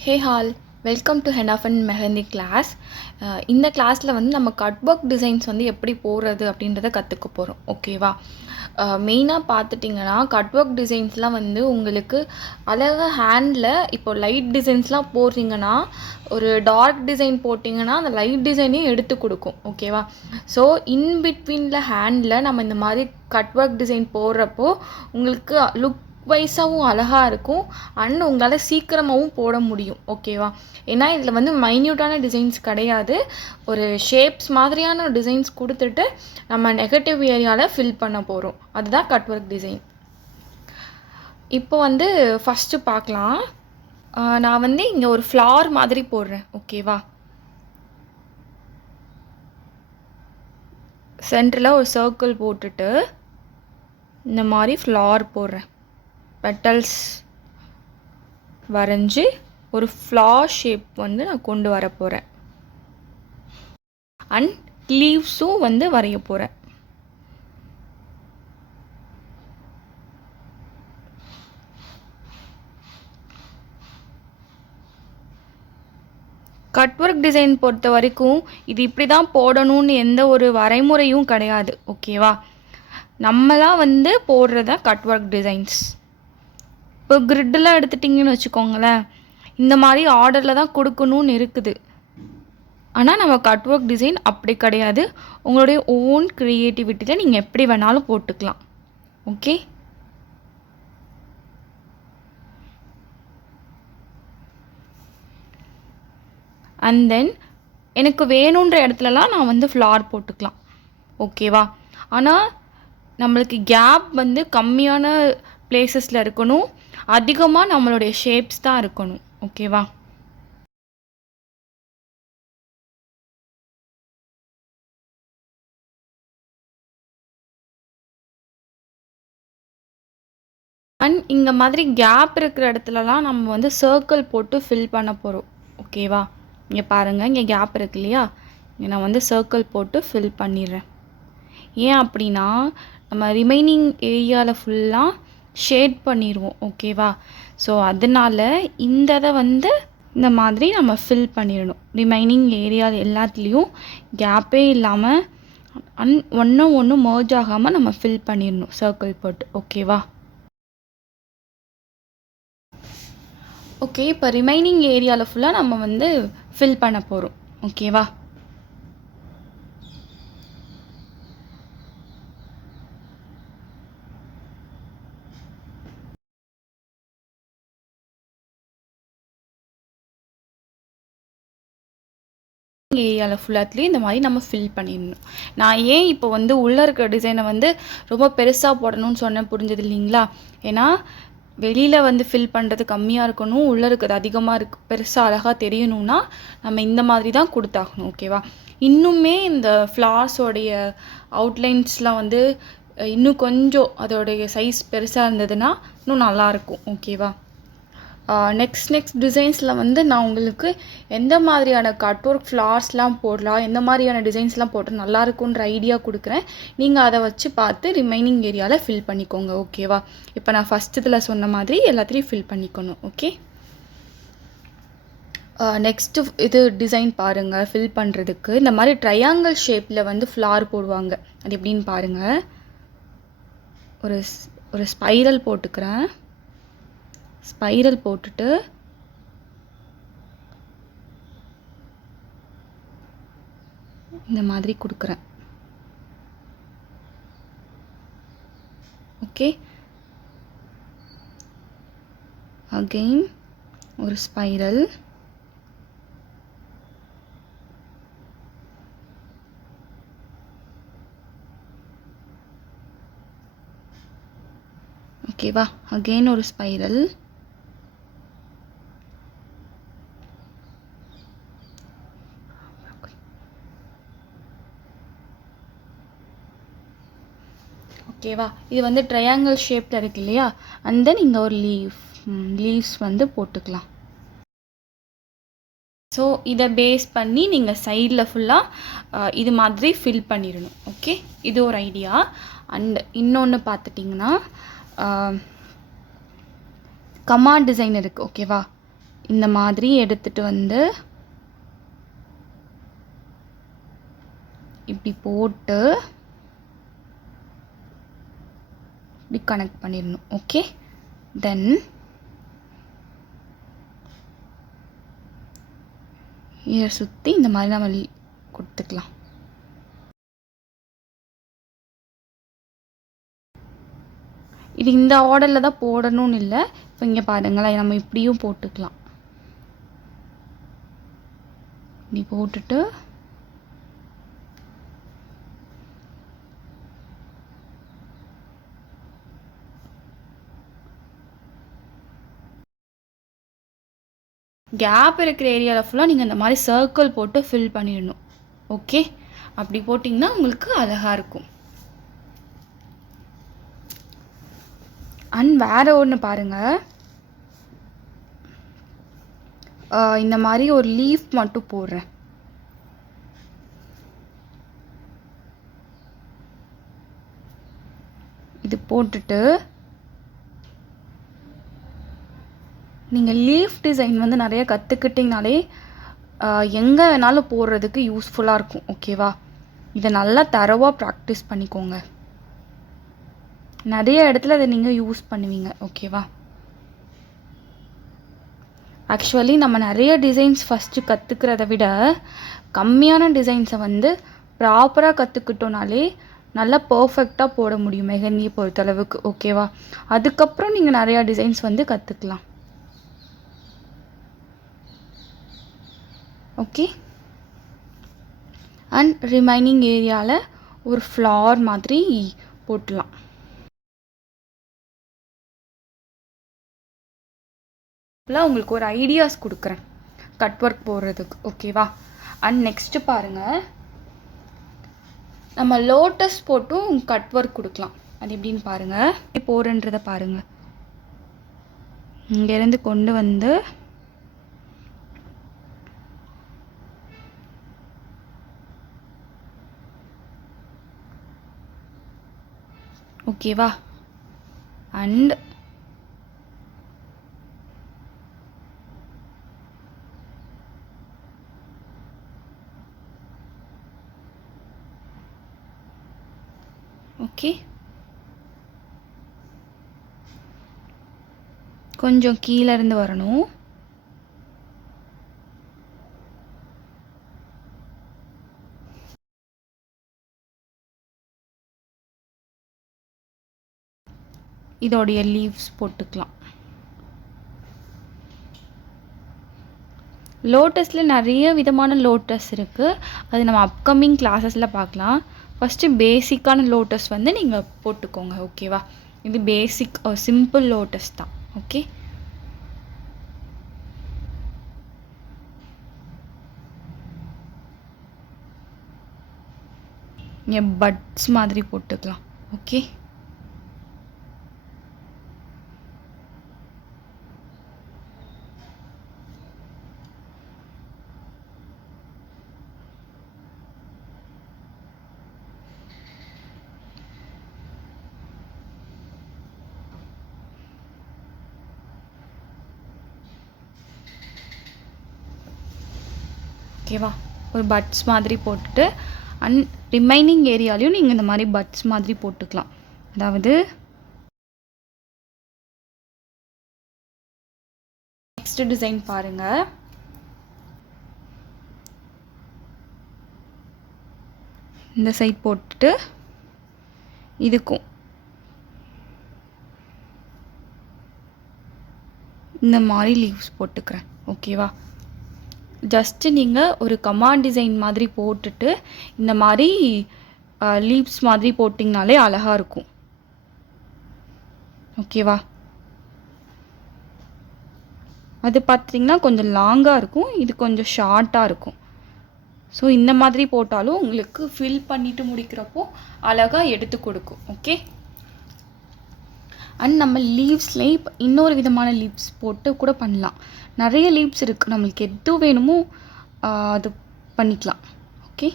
Hey hall welcome to ஹெனாஃபன் mehndi class இந்த கிளாஸில் வந்து நம்ம கட் ஒர்க் டிசைன்ஸ் வந்து எப்படி போடுறது அப்படின்றத கற்றுக்க போகிறோம் ஓகேவா மெயினாக uh, பார்த்துட்டிங்கன்னா கட் ஒர்க் டிசைன்ஸ்லாம் வந்து உங்களுக்கு அழகாக ஹேண்டில் இப்போ லைட் டிசைன்ஸ்லாம் போடுறீங்கன்னா ஒரு டார்க் டிசைன் போட்டிங்கன்னா அந்த லைட் டிசைனையும் எடுத்து கொடுக்கும். ஓகேவா ஸோ இன் பிட்வீனில் ஹேண்டில் நம்ம இந்த மாதிரி கட் ஒர்க் டிசைன் போடுறப்போ உங்களுக்கு லுக் வைஸாகவும் அழகாக இருக்கும். அண்ட் உங்களால் சீக்கிரமாகவும் போட முடியும். ஓகேவா ஏன்னா இதில் வந்து மைன்யூட்டான டிசைன்ஸ் கிடையாது. ஒரு ஷேப்ஸ் மாதிரியான டிசைன்ஸ் கொடுத்துட்டு நம்ம நெகட்டிவ் ஏரியாவில் ஃபில் பண்ண போகிறோம் அதுதான் கட் ஒர்க் டிசைன் இப்போ வந்து ஃபஸ்ட்டு பார்க்கலாம். நான் வந்து இங்கே ஒரு ஃப்ளார் மாதிரி போடுறேன். ஓகேவா சென்டரில் ஒரு சர்க்கிள் போட்டுட்டு இந்த மாதிரி ஃப்ளார் போடுறேன். பெட்டல்ஸ் வரைஞ்சி ஒரு ஃப்ளார் ஷேப் வந்து நான் கொண்டு வர போகிறேன் அண்ட் லீவ்ஸும் வந்து வரைய போகிறேன் கட் ஒர்க் டிசைன் பொறுத்த வரைக்கும் இது இப்படி தான் போடணும்னு எந்த ஒரு வரைமுறையும் கிடையாது. ஓகேவா நம்மளாம் வந்து போடுறதா கட் ஒர்க் டிசைன்ஸ் இப்போ கிரிட்டெலாம் எடுத்துட்டிங்கன்னு வச்சுக்கோங்களேன் இந்த மாதிரி ஆர்டரில் தான் கொடுக்கணும்னு இருக்குது. ஆனால் நம்ம கட் ஒர்க் டிசைன் அப்படி கிடையாது. உங்களுடைய ஓன் க்ரியேட்டிவிட்டியில் நீங்கள் எப்படி வேணாலும் போட்டுக்கலாம். ஓகே அண்ட் தென் எனக்கு வேணுன்ற இடத்துலலாம் நான் வந்து ஃப்ளார் போட்டுக்கலாம். ஓகேவா ஆனால் நம்மளுக்கு கேப் வந்து கம்மியான பிளேசஸில் இருக்கணும். அதிகமாக நம்மளுடைய ஷேப்ஸ் தான் இருக்கணும். ஓகேவா அண்ட் இந்த மாதிரி கேப் இருக்கிற இடத்துலலாம் நம்ம வந்து சர்க்கிள் போட்டு ஃபில் பண்ண போகிறோம் ஓகேவா இங்கே பாருங்கள் இங்கே கேப் இருக்கு இல்லையா? இங்கே நான் வந்து சர்க்கிள் போட்டு ஃபில் பண்ணிடுறேன். ஏன் அப்படின்னா நம்ம ரிமைனிங் ஏரியாவில் ஃபுல்லாக ஷேட் பண்ணிடுவோம் ஓகேவா ஸோ அதனால் இந்த இதை வந்து இந்த மாதிரி நம்ம ஃபில் பண்ணிடணும். ரிமைனிங் ஏரியா எல்லாத்துலேயும் கேப்பே இல்லாமல் அன் ஒன்றும் ஒன்றும் மர்ஜ் ஆகாமல் நம்ம ஃபில் பண்ணிடணும் சர்க்கிள் போட்டு ஓகேவா ஓகே இப்போ ரிமைனிங் ஏரியாவில் ஃபுல்லாக நம்ம வந்து ஃபில் பண்ண போகிறோம் ஓகேவா ஏரியாவில் ஃபுல்லாத்துலேயும் இந்த மாதிரி நம்ம ஃபில் பண்ணிடணும். நான் ஏன் இப்போ வந்து உள்ளே இருக்கிற டிசைனை வந்து ரொம்ப பெருசாக போடணும்னு சொன்னேன் புரிஞ்சது இல்லைங்களா? ஏன்னா வெளியில் வந்து ஃபில் பண்ணுறது கம்மியாக இருக்கணும் உள்ளே இருக்கிறது அதிகமாக இருக்கு பெருசாக அழகாக தெரியணும்னா நம்ம இந்த மாதிரி தான் கொடுத்தாகணும் ஓகேவா இன்னுமே இந்த ஃப்ளார்ஸோடைய அவுட்லைன்ஸ்லாம் வந்து இன்னும் கொஞ்சம் அதோடைய சைஸ் பெருசாக இருந்ததுன்னா இன்னும் நல்லாயிருக்கும் ஓகேவா நெக்ஸ்ட் நெக்ஸ்ட் டிசைன்ஸில் வந்து நான் உங்களுக்கு எந்த மாதிரியான கட் ஒர்க் ஃப்ளார்ஸ்லாம் போடலாம் எந்த மாதிரியான டிசைன்ஸ்லாம் போட்டால் நல்லா இருக்குன்ற ஐடியா கொடுக்குறேன். நீங்கள் அதை வச்சு பார்த்து ரிமைனிங் ஏரியாவில் ஃபில் பண்ணிக்கோங்க ஓகேவா இப்போ நான் ஃபஸ்ட் இதில் சொன்ன மாதிரி எல்லாத்தையும் ஃபில் பண்ணிக்கணும் ஓகே நெக்ஸ்ட்டு இது டிசைன் பாருங்கள் ஃபில் பண்ணுறதுக்கு இந்த மாதிரி ட்ரையாங்கிள் ஷேப்பில் வந்து ஃப்ளார் போடுவாங்க. அது எப்படின்னு பாருங்கள் ஒரு ஒரு ஸ்பைரல் போட்டுக்கிறேன். ஸ்பைரல் போட்டுட்டு இந்த மாதிரி கொடுக்குறேன். ஓகே அகெயின் ஒரு ஸ்பைரல் ஓகேவா அகெயின் ஒரு ஸ்பைரல் ஓகேவா இது வந்து ட்ரையாங்கிள் ஷேப்பில் இருக்கு இல்லையா? அண்ட் தென் இங்கே ஒரு லீவ் லீவ்ஸ் வந்து போட்டுக்கலாம். ஸோ இதை பேஸ் பண்ணி நீங்கள் சைடில் ஃபுல்லாக இது மாதிரி ஃபில் பண்ணிடணும். ஓகே இது ஒரு ஐடியா அண்ட் இன்னொன்று பார்த்துட்டிங்கன்னா கமாண்ட் டிசைன் இருக்குது ஓகேவா இந்த மாதிரி எடுத்துகிட்டு வந்து இப்படி போட்டு இப்படி கனெக்ட் பண்ணிடணும். ஓகே தென் இதை சுற்றி இந்த மாதிரி நம்ம கொடுத்துக்கலாம். இது இந்த ஆர்டரில் தான் போடணும்னு இல்லை. இப்போ இங்கே பாருங்களேன் நம்ம இப்படியும் போட்டுக்கலாம். இப்படி போட்டுட்டு கேப் இருக்கிற ஏரியாவில் ஃபுல்லாக நீங்கள் இந்த மாதிரி சர்க்கிள் போட்டு ஃபில் பண்ணிடணும். ஓகே அப்படி போட்டிங்கன்னா உங்களுக்கு அழகாக இருக்கும். அண்ட் வேறு ஒன்று பாருங்கள் இந்த மாதிரி ஒரு லீஃப் மட்டும் போடுறேன். இது போட்டுட்டு நீங்கள் லீஃப் டிசைன் வந்து நிறைய கற்றுக்கிட்டிங்கனாலே எங்கே வேணாலும் போடுறதுக்கு யூஸ்ஃபுல்லாக இருக்கும் ஓகேவா இதை நல்லா தரவாக ப்ராக்டிஸ் பண்ணிக்கோங்க. நிறைய இடத்துல அதை நீங்கள் யூஸ் பண்ணுவீங்க ஓகேவா ஆக்சுவலி நம்ம நிறைய டிசைன்ஸ் ஃபஸ்ட்டு கற்றுக்கிறத விட கம்மியான டிசைன்ஸை வந்து ப்ராப்பராக கற்றுக்கிட்டோனாலே நல்லா பர்ஃபெக்டாக போட முடியும் மெஹந்தியை பொறுத்தளவுக்கு ஓகேவா அதுக்கப்புறம் நீங்கள் நிறையா டிசைன்ஸ் வந்து கற்றுக்கலாம் ஓகே அண்ட் ரிமைனிங் ஏரியாவில் ஒரு ஃப்ளார் மாதிரி போட்டுடலாம் இப்போலாம் உங்களுக்கு ஒரு ஐடியாஸ் கொடுக்குறேன். கட் ஒர்க் போடுறதுக்கு ஓகேவா அண்ட் நெக்ஸ்ட்டு பாருங்கள் நம்ம லோட்டஸ் போட்டும் கட் ஒர்க் கொடுக்கலாம். அது எப்படின்னு பாருங்கள் போடுன்றதை பாருங்கள் இங்கேருந்து கொண்டு வந்து ஓகேவா அண்ட் ஓகே கொஞ்சம் கீழே இருந்து வரணும். இதோடைய லீவ்ஸ் போட்டுக்கலாம். லோட்டஸில் நிறைய விதமான லோட்டஸ் இருக்குது அது நம்ம அப்கமிங் கிளாஸஸில் பார்க்கலாம். ஃபஸ்ட்டு பேசிக்கான லோட்டஸ் வந்து நீங்கள் போட்டுக்கோங்க ஓகேவா இது பேசிக் சிம்பிள் லோட்டஸ் தான் ஓகே இங்கே பட்ஸ் மாதிரி போட்டுக்கலாம் ஓகே ஓகேவா ஒரு பட்ஸ் மாதிரி போட்டுட்டு அண்ட் ரிமைனிங் ஏரியாலையும் நீங்கள் இந்த மாதிரி பட்ஸ் மாதிரி போட்டுக்கலாம். அதாவது நெக்ஸ்ட் டிசைன் பாருங்கள் இந்த சைட் போட்டுட்டு இதுக்கும். இந்த மாதிரி லீவ்ஸ் போட்டுக்கிறேன். ஓகேவா ஜஸ்ட்டு நீங்கள் ஒரு கமாண்ட் டிசைன் மாதிரி போட்டுட்டு இந்த மாதிரி லீவ்ஸ் மாதிரி போட்டிங்கனாலே அழகாக இருக்கும். ஓகேவா அது பார்த்தீங்கன்னா கொஞ்சம் லாங்காக இருக்கும். இது கொஞ்சம் ஷார்ட்டாக இருக்கும். ஸோ இந்த மாதிரி போட்டாலும் உங்களுக்கு ஃபில் பண்ணிவிட்டு முடிக்கிறப்போ அழகாக எடுத்து கொடுக்கும். ஓகே அண்ட் நம்ம லீவ்ஸ்லேயே இப்போ இன்னொரு விதமான லீவ்ஸ் போட்டு கூட பண்ணலாம். நிறைய லீவ்ஸ் இருக்குது நம்மளுக்கு எது வேணுமோ அது பண்ணிக்கலாம். ஓகே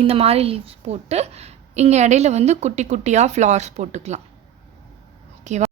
இந்த மாதிரி லீவ்ஸ் போட்டு இங்கே இடையில வந்து குட்டி குட்டியாக ஃப்ளவர்ஸ் போட்டுக்கலாம். ஓகேவா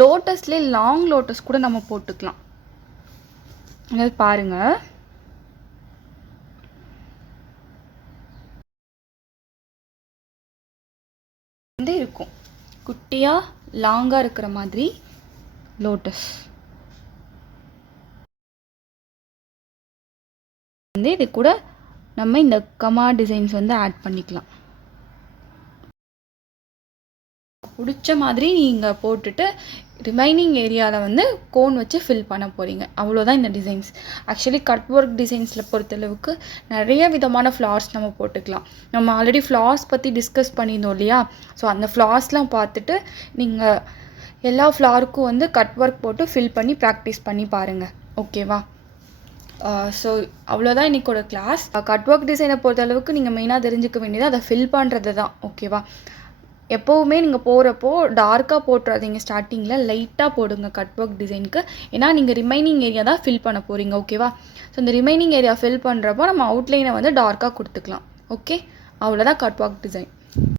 லோட்டஸ்லேயே லாங் லோட்டஸ் கூட நம்ம போட்டுக்கலாம். அதாவது பாருங்கள் வந்து இருக்கும். குட்டியாக லாங்காக இருக்கிற மாதிரி லோட்டஸ் வந்து இது கூட நம்ம இந்த கமா டிசைன்ஸ் வந்து ஆட் பண்ணிக்கலாம். பிடிச்ச மாதிரி நீங்கள் போட்டுட்டு ரிமைனிங் ஏரியாவில் வந்து கோன் வச்சு ஃபில் பண்ண போகிறீங்க அவ்வளோதான் இந்த டிசைன்ஸ் ஆக்சுவலி கட் ஒர்க் டிசைன்ஸில் பொறுத்தளவுக்கு நிறைய விதமான ஃப்ளார்ஸ் நம்ம போட்டுக்கலாம். நம்ம ஆல்ரெடி ஃப்ளார்ஸ் பற்றி டிஸ்கஸ் பண்ணியிருந்தோம் இல்லையா? ஸோ அந்த ஃப்ளார்ஸ்லாம் பார்த்துட்டு நீங்கள் எல்லா ஃப்ளாருக்கும் வந்து கட் ஒர்க் போட்டு ஃபில் பண்ணி ப்ராக்டிஸ் பண்ணி பாருங்கள் ஓகேவா ஸோ அவ்வளோதான் இன்றைக்கோட கிளாஸ் கட் ஒர்க் டிசைனை பொறுத்தளவுக்கு நீங்கள் மெயினாக தெரிஞ்சுக்க வேண்டியது அதை ஃபில் பண்ணுறது தான் ஓகேவா எப்போவுமே நீங்கள் போகிறப்போ டார்க்காக போட்டுறாதீங்க ஸ்டார்டிங்கில் லைட்டாக போடுங்க கட் ஒர்க் டிசைனுக்கு ஏன்னா நீங்கள் ரிமைனிங் ஏரியா தான் ஃபில் பண்ண போகிறீங்க ஓகேவா ஸோ இந்த ரிமைனிங் ஏரியா ஃபில் பண்ணுறப்போ நம்ம அவுட்லைனை வந்து டார்க்காக கொடுத்துக்கலாம் ஓகே அவ்வளோதான் கட் ஒர்க் டிசைன்